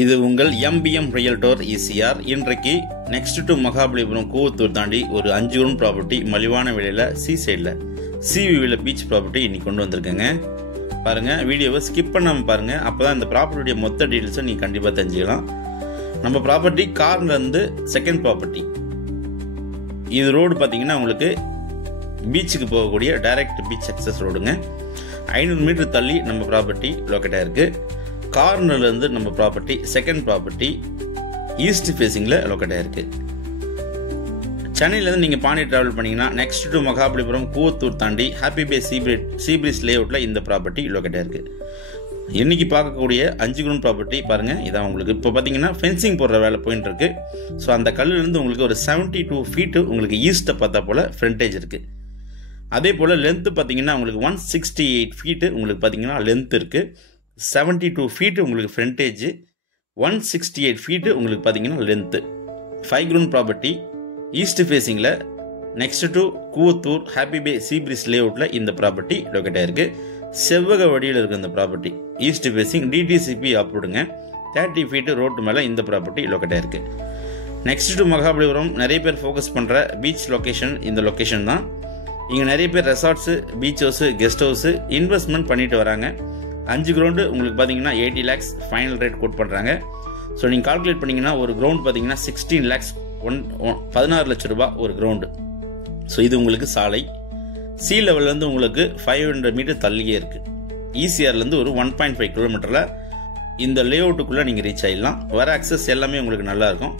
இது உங்கள் MBM ரியல்டோர் ECR. இன்றைக்கு நெக்ஸ்ட் டு மகாபலிபுரம் கூவத்தூர் தாண்டி ஒரு 5 ரூம் ப்ராப்பர்ட்டி மலிவான விலையில் சைடில் CVவில் பீச் ப்ராப்பர்ட்டி இன்னைக்கு கொண்டு வந்திருக்கேங்க. பாருங்க, வீடியோவை ஸ்கிப் பண்ணாமல் பாருங்க. அப்போதான் இந்த ப்ராப்பர்ட்டியுடைய மொத்த டீட்டெயில்ஸை நீங்கள் கண்டிப்பாக தெரிஞ்சுக்கலாம். நம்ம ப்ராப்பர்ட்டி கார்லேருந்து செகண்ட் ப்ராப்பர்ட்டி. இது ரோடு பார்த்தீங்கன்னா உங்களுக்கு பீச்சுக்கு போகக்கூடிய டைரக்ட் பீச் அக்சஸ் ரோடுங்க. 500 மீட்டர் தள்ளி நம்ம ப்ராப்பர்ட்டி லொக்கேட் ஆயிருக்கு. கார்னர்லேருந்து நம்ம ப்ராப்பர்ட்டி செகண்ட் ப்ராப்பர்ட்டி ஈஸ்ட் ஃபேஸிங்கில் லொக்கேட் ஆயிருக்கு. சென்னையிலேருந்து நீங்கள் பாண்டி ட்ராவல் பண்ணிங்கன்னா நெக்ஸ்ட் டு மகாபலிபுரம் கூவத்தூர் தாண்டி ஹாப்பி பே சீப்ரீஸ் லேஅவுட்டில் இந்த ப்ராப்பர்ட்டி லொக்கேட் ஆயிருக்கு. இன்றைக்கி பார்க்கக்கூடிய 5 ரூம் ப்ராப்பர்ட்டி பாருங்கள். இதான் உங்களுக்கு இப்போ பார்த்தீங்கன்னா ஃபென்சிங் போடுற வேலை போயிட்டு இருக்கு. ஸோ அந்த கல்லுலேருந்து உங்களுக்கு ஒரு 72 ஃபீட்டு உங்களுக்கு ஈஸ்ட்டை பார்த்தா போல் ஃப்ரண்டேஜ் இருக்குது. அதே போல் லென்த்து பார்த்தீங்கன்னா உங்களுக்கு 168 ஃபீட்டு உங்களுக்கு பார்த்தீங்கன்னா லென்த் இருக்குது. 72 ஃபீட்டு உங்களுக்கு ஃப்ரண்டேஜ், 168 ஃபீட்டு உங்களுக்கு பார்த்தீங்கன்னா லென்த்து. 5 ரூம் ப்ராப்பர்ட்டி ஈஸ்ட் ஃபேஸிங்கில் next to Koovathur Happy Bay Seabreeze லேஅவுட்டில் இந்த ப்ராப்பர்ட்டி லொக்கேட் ஆயிருக்கு. செவ்வக வடியில் இருக்குது இந்த ப்ராப்பர்ட்டி. ஈஸ்ட் ஃபேஸிங் DTCP அப்ரூவ்டுங்க. 30 ஃபீட்டு ரோட்டு மேலே இந்த ப்ராப்பர்ட்டி லொக்கேட் ஆயிருக்கு. நெக்ஸ்ட் டு மகாபலிபுரம் நிறைய பேர் ஃபோக்கஸ் பண்ணுற பீச் லொக்கேஷன் இந்த லொக்கேஷன் தான். இங்கே நிறைய பேர் resorts, beach house, guest house investment பண்ணிட்டு வராங்க. 5 கிரவுண்டு உங்களுக்கு பார்த்தீங்கன்னா 80 lakhs ஃபைனல் ரேட் கோட் பண்ணுறாங்க. ஸோ நீங்கள் கால்குலேட் பண்ணிங்கன்னா ஒரு கிரவுண்ட் பார்த்தீங்கன்னா 16 lakhs 16 லட்சம் ரூபாய் ஒரு கிரவுண்டு. ஸோ இது உங்களுக்கு சாலை சி லெவல்லேருந்து உங்களுக்கு 500 மீட்டர் தள்ளியே இருக்குது. ECRலேருந்து ஒரு 1.5 கிலோமீட்டரில் இந்த லேஅவுட்டுக்குள்ளே நீங்கள் ரீச் ஆகிடலாம். வர அக்சஸ் எல்லாமே உங்களுக்கு நல்லாயிருக்கும்.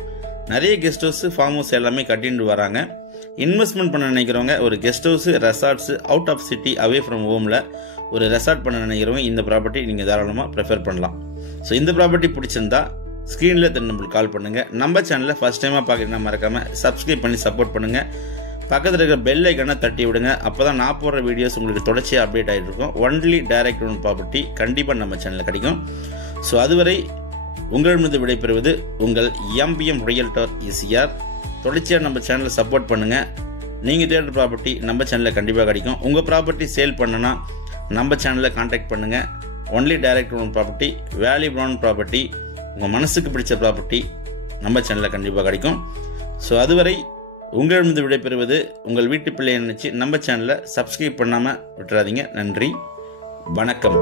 நிறைய கெஸ்ட் ஹவுஸ், ஃபார்ம் ஹவுஸ் எல்லாமே கட்டிட்டு வராங்க. இன்வெஸ்ட்மெண்ட் பண்ண நினைக்கிறவங்க ஒரு guest house, resorts out of city away from ஹோமில் ஒரு ரெசார்ட் பண்ண நினைக்கிறவங்க இந்த ப்ராப்பர்ட்டி நீங்கள் தாராளமாக ப்ரிஃபர் பண்ணலாம். ஸோ இந்த ப்ராப்பர்ட்டி பிடிச்சிருந்தா ஸ்க்ரீனில் நம்மளுக்கு கால் பண்ணுங்கள். நம்ம சேனலில் ஃபஸ்ட் டைமாக பார்க்குறீங்கன்னா மறக்காமல் சப்ஸ்கிரைப் பண்ணி சப்போர்ட் பண்ணுங்கள். பக்கத்தில் இருக்கிற பெல் ஐக்கானை தட்டி விடுங்க. அப்போ தான் நான் போடுற வீடியோஸ் உங்களுக்கு தொடர்ச்சியாக அப்டேட் ஆகிட்டு இருக்கும். ஒன்லி டைரக்ட் ஓன் ப்ராப்பர்ட்டி கண்டிப்பாக நம்ம சேனலில் கிடைக்கும். ஸோ அதுவரை உங்களிடமிருந்து விடைபெறுவது உங்கள் MBM ரியல்டோர் ECR. தொடர்ச்சியாக நம்ம சேனலை சப்போர்ட் பண்ணுங்கள். நீங்கள் தேடுற ப்ராப்பர்ட்டி நம்ம சேனலில் கண்டிப்பாக கிடைக்கும். உங்கள் ப்ராப்பர்ட்டி சேல் பண்ணுன்னா நம்ம சேனலில் கான்டாக்ட் பண்ணுங்கள். ஒன்லி டைரக்ட் ஓன் ப்ராப்பர்ட்டி, வேல்யூபிளான ப்ராப்பர்ட்டி, உங்கள் மனசுக்கு பிடிச்ச ப்ராப்பர்ட்டி நம்ம சேனலில் கண்டிப்பாக கிடைக்கும். ஸோ அதுவரை உங்களிடமிருந்து விடைபெறுவது உங்கள் வீட்டு பிள்ளையை நினச்சி நம்ம சேனலை சப்ஸ்கிரைப் பண்ணாமல் விட்டுறாதீங்க. நன்றி, வணக்கம்.